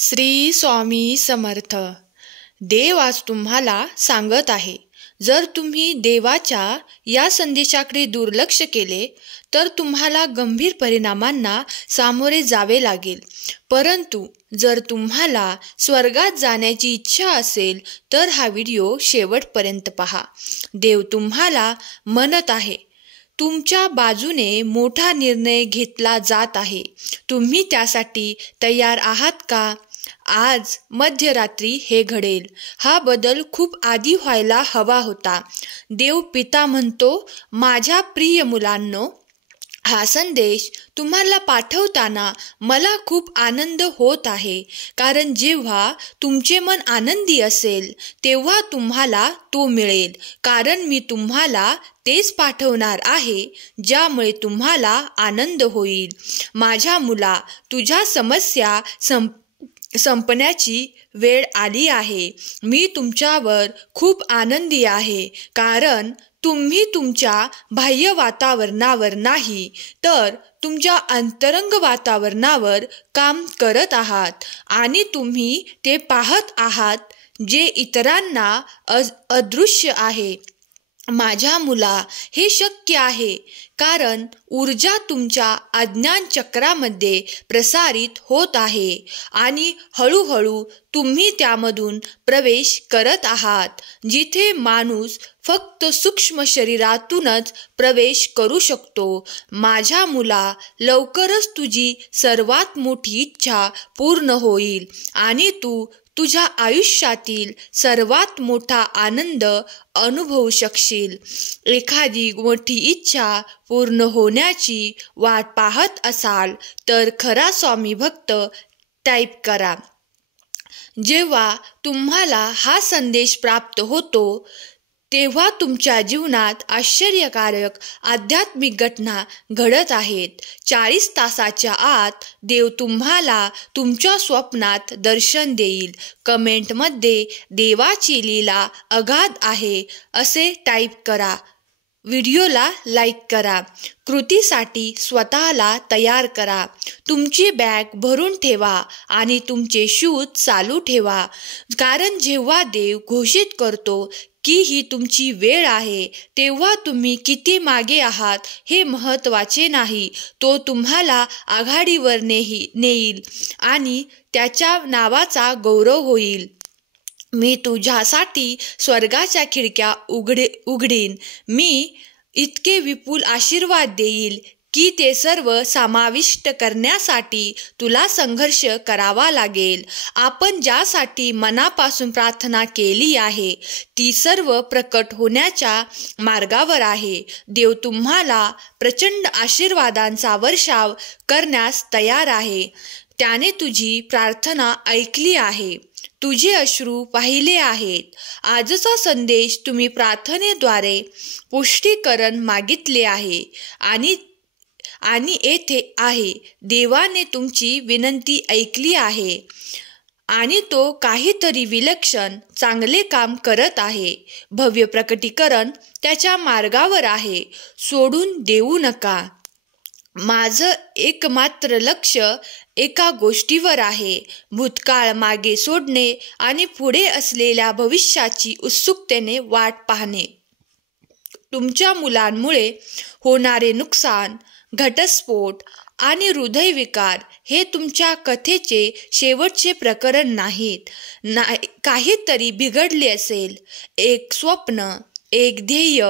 श्री स्वामी समर्थ. देव आज तुम्हाला सांगत आहे, जर तुम्ही देवाच्या या संदेशाकडे दुर्लक्ष केले तर तुम्हाला गंभीर परिणामांना सामोरे जावे लागेल. परंतु जर तुम्हाला स्वर्गात जाण्याची इच्छा असेल तर हा व्हिडिओ शेवटपर्यंत पहा. देव तुम्हाला म्हणत आहे, तुमच्या बाजूने मोठा निर्णय घेतला जात आहे. तुम्ही त्यासाठी तयार आहात का? आज मध्यरात्री हे घडेल. हा बदल खूप आधी व्हायला हवा होता. देव पिता म्हणतो, माझ्या प्रिय मुलांनो, हा संदेश तुम्हाला पाठवताना मला खूप आनंद होत आहे, कारण जेव्हा तुमचे मन आनंदी असेल तेव्हा तुम्हाला तो मिळेल. कारण मी तुम्हाला तेच पाठवणार आहे ज्यामुळे तुम्हाला आनंद होईल. माझ्या मुला, तुझ्या समस्या संपण्याची वेळ आली आहे. मी तुमच्यावर खूप आनंदी आहे, कारण तुम्ही तुमच्या बाह्य वातावरणावर नाही तर तुमच्या अंतरंग वातावरणावर काम करत आहात आणि तुम्ही ते पाहत आहात जे इतरांना अदृश्य आहे. माझ्या मुला, हे शक्य आहे कारण ऊर्जा तुमच्या अज्ञान चक्रामध्ये प्रसारित होत आहे आणि हळूहळू तुम्ही त्यामधून प्रवेश करत आहात, जिथे माणूस फक्त सूक्ष्म शरीरातूनच प्रवेश करू शकतो. माझ्या मुला, लवकरच तुझी सर्वात मोठी इच्छा पूर्ण होईल आणि तू तुझ्या आयुष्यातील सर्वात मोठा आनंद अनुभवू शकशील. एखादी मोठी इच्छा पूर्ण होण्याची वाट पाहत असाल तर खरा स्वामी भक्त टाईप करा. जेव्हा तुम्हाला हा संदेश प्राप्त होतो तेव्हा तुमच्या जीवनात आश्चर्यकारक आध्यात्मिक घटना घडत आहेत. 40 तासाच्या आत देव तुम्हाला तुमच्या स्वप्नात दर्शन देईल. कमेंटमध्ये देवाची लीला अगाध आहे असे टाईप करा. व्हिडिओला लाईक करा. कृतीसाठी स्वतःला तयार करा. तुमची बॅग भरून ठेवा आणि तुमचे शूज चालू ठेवा, कारण जेव्हा देव घोषित करतो की ही तुमची वेळ आहे तेव्हा तुम्ही किती मागे आहात हे महत्त्वाचे नाही. तो तुम्हाला आघाडीवर नेईल आणि त्याच्या नावाचा गौरव होईल. मी तुझ्यासाठी स्वर्गाच्या खिडक्या उघडीन. मी इतके विपुल आशीर्वाद देईल की ते सर्व समाविष्ट करण्यासाठी तुला संघर्ष करावा लागेल. आपण ज्यासाठी मनापासून प्रार्थना केली आहे ती सर्व प्रकट होण्याच्या मार्गावर आहे. देव तुम्हाला प्रचंड आशीर्वादांचा वर्षाव करण्यास तयार आहे. त्याने तुझी प्रार्थना ऐकली आहे, तुझे अश्रू पाहिले आहेत. आजचा संदेश तुम्ही प्रार्थनेद्वारे पुष्टीकरण मागितले आहे आणि येथे आहे. देवाने तुमची विनंती ऐकली आहे आणि तो काहीतरी विलक्षण चांगले काम करत आहे. भव्य प्रकटीकरण त्याच्या मार्गावर आहे. सोडून देऊ नका. माझं एकमात्र लक्ष एका गोष्टीवर आहे, भूतकाळ मागे सोडणे आणि पुढे असलेल्या भविष्याची उत्सुकतेने वाट पाहणे. तुमच्या मुलांमुळे होणारे नुकसान, घटस्फोट आणि हृदयविकार हे तुमच्या कथेचे शेवटचे प्रकरण नाहीत. काहीतरी बिघडले असेल, एक स्वप्न, एक ध्येय,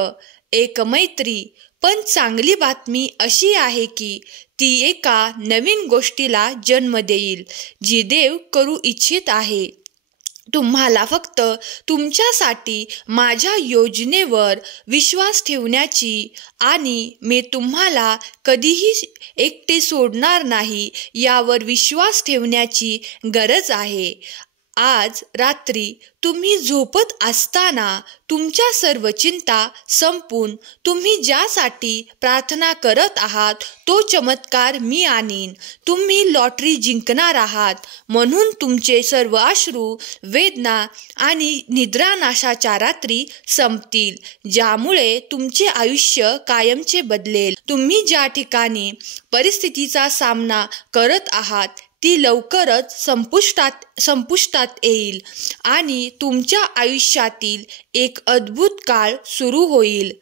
एक मैत्री. पण चांगली बातमी अशी आहे की ती एका नवीन गोष्टीला जन्म देईल जी देव करू इच्छित आहे. तुम्हाला फक्त तुमच्यासाठी माझ्या योजनेवर विश्वास ठेवण्याची आणि मी तुम्हाला कधीही एकटे सोडणार नाही यावर विश्वास ठेवण्याची गरज आहे. आज रात्री तुम्ही झोपत असताना तुमच्या सर्व चिंता संपून तुम्ही ज्यासाठी प्रार्थना करत आहात तो चमत्कार मी आणीन. तुम्ही लॉटरी जिंकणार आहात म्हणून तुमचे सर्व अश्रू, वेदना आणि निद्रानाशाच्या रात्री संपतील, ज्यामुळे तुमचे आयुष्य कायमचे बदलेल. तुम्ही ज्या ठिकाणी परिस्थितीचा सामना करत आहात ती लवकरच संपुष्टात येईल आणि तुमच्या आयुष्यातील एक अद्भुत काळ सुरू होईल.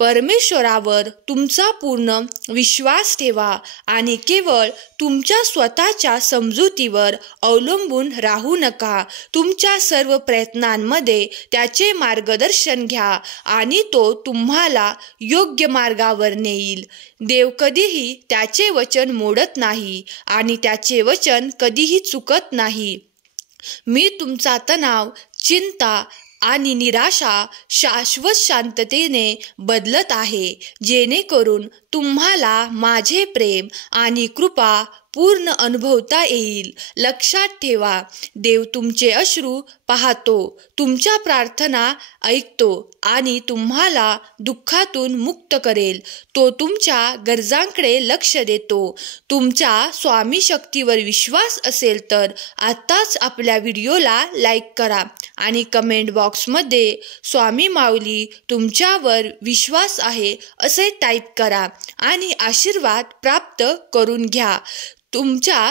परमेश्वरावर तुमचा पूर्ण विश्वास ठेवा आणि केवळ तुमच्या स्वतःच्या समजुतीवर अवलंबून राहू नका. तुमच्या सर्व प्रयत्नांमध्ये त्याचे मार्गदर्शन घ्या आणि तो तुम्हाला योग्य मार्गावर नेईल. देव कधीही त्याचे वचन मोडत नाही आणि त्याचे वचन कधीही चुकत नाही. मी तुमचा तणाव, चिंता आणि निराशा शाश्वत शांततेने बदलत आहे, जेणेकरून तुम्हाला माझे प्रेम आणि कृपा पूर्ण अनुभवता येईल. लक्षात ठेवा, देव तुमचे अश्रू पाहतो, तुमच्या प्रार्थना ऐकतो आणि तुम्हाला दुःखातून मुक्त करेल. तो तुमच्या गरजांकडे लक्ष देतो. तुमच्या स्वामी शक्तीवर विश्वास असेल तर आत्ताच आपल्या व्हिडिओला लाईक करा आणि कमेंट बॉक्समध्ये स्वामी माऊली तुमच्यावर विश्वास आहे असे टाईप करा आणि आशीर्वाद प्राप्त करून घ्या. तुमच्या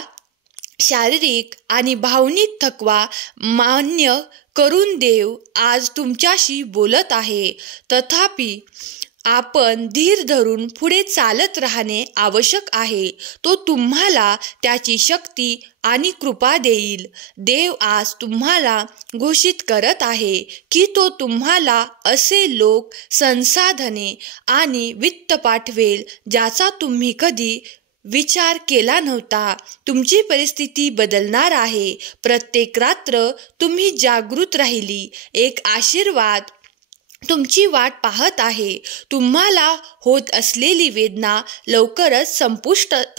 शारीरिक आणि भावनिक थकवा मान्य करून देव आज तुमच्याशी बोलत आहे. तथापि आपण धीर धरून पुढे चालत राहणे आवश्यक आहे. तो तुम्हाला त्याची शक्ती आणि कृपा देईल. देव आज तुम्हाला घोषित करत आहे की तो तुम्हाला असे लोक, संसाधने आणि वित्त पाठवेल ज्याचा तुम्ही कधी विचार केला नव्हता. तुमची परिस्थिती बदलणार आहे. प्रत्येक रात्र तुम्ही जागृत राहिली, एक आशीर्वाद तुमची वाट पाहत आहे. तुम्हाला होत असलेली वेदना लवकरच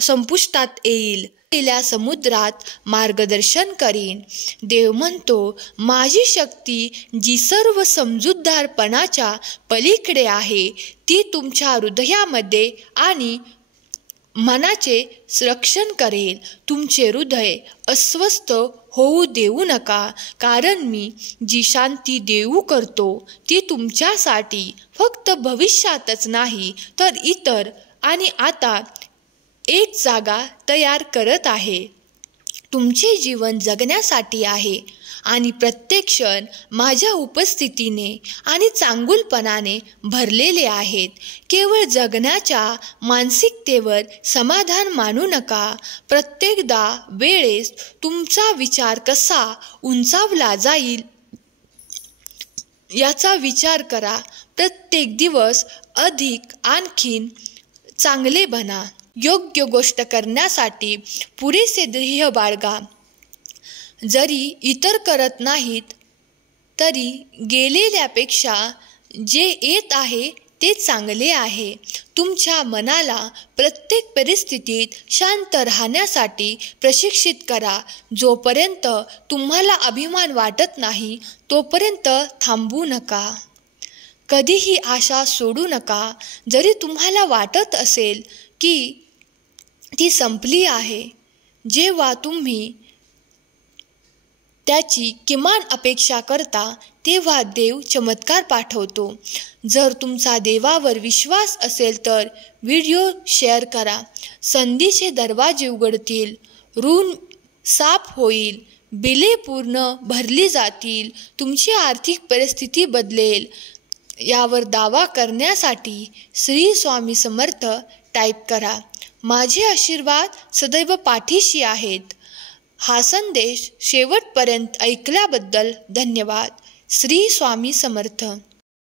संपुष्टात येईल. समुद्रात मार्गदर्शन करीन. देव म्हणतो, माझी शक्ती जी सर्व समजूतदारपणाच्या पलीकडे आहे, ती तुमच्या हृदयामध्ये आणि मनाचे रक्षण करेल. तुमचे हृदय अस्वस्थ होऊ देऊ नका, कारण मी जी शांती देऊ करतो ती तुमच्यासाठी फक्त भविष्यातच नाही तर इतर आणि आता एक जागा तयार करत आहे. तुमचे जीवन जगण्यासाठी आहे आणि प्रत्येक क्षण माझ्या उपस्थितीने आणि चांगुलपणाने भरलेले आहेत. केवळ जगण्याच्या मानसिकतेवर समाधान मानू नका. प्रत्येकदा वेळेस तुमचा विचार कसा उंचावला जाईल याचा विचार करा. प्रत्येक दिवस अधिक आणखीन चांगले बना. योग्य गोष्ट करण्यासाठी पुरेसे ध्येय बाळगा. जरी इतर करत नाहीत तरी गेलेल्यापेक्षा जे येत आहे ते चांगले आहे. तुमच्या मनाला प्रत्येक परिस्थितीत शांत राहण्यासाठी प्रशिक्षित करा. जोपर्यंत तुम्हाला अभिमान वाटत नाही तोपर्यंत थांबू नका. कधीही आशा सोडू नका. जरी तुम्हाला वाटत असेल की ती संपली आहे, जेव्हा तुम्ही त्याची किमान अपेक्षा करता तेव्हा देव चमत्कार पाठवतो. जर तुमचा देवावर विश्वास असेल तर व्हिडिओ शेअर करा. संधीचे दरवाजे उघडतील, ऋण साफ होईल, बिले पूर्ण भरली जातील, तुमची आर्थिक परिस्थिती बदलेल. यावर दावा करण्यासाठी श्री स्वामी समर्थ टाईप करा. माझे आशीर्वाद सदैव पाठीशी आहेत. हा संदेश शेवटपर्यंत ऐकल्याबद्दल धन्यवाद. श्री स्वामी समर्थ.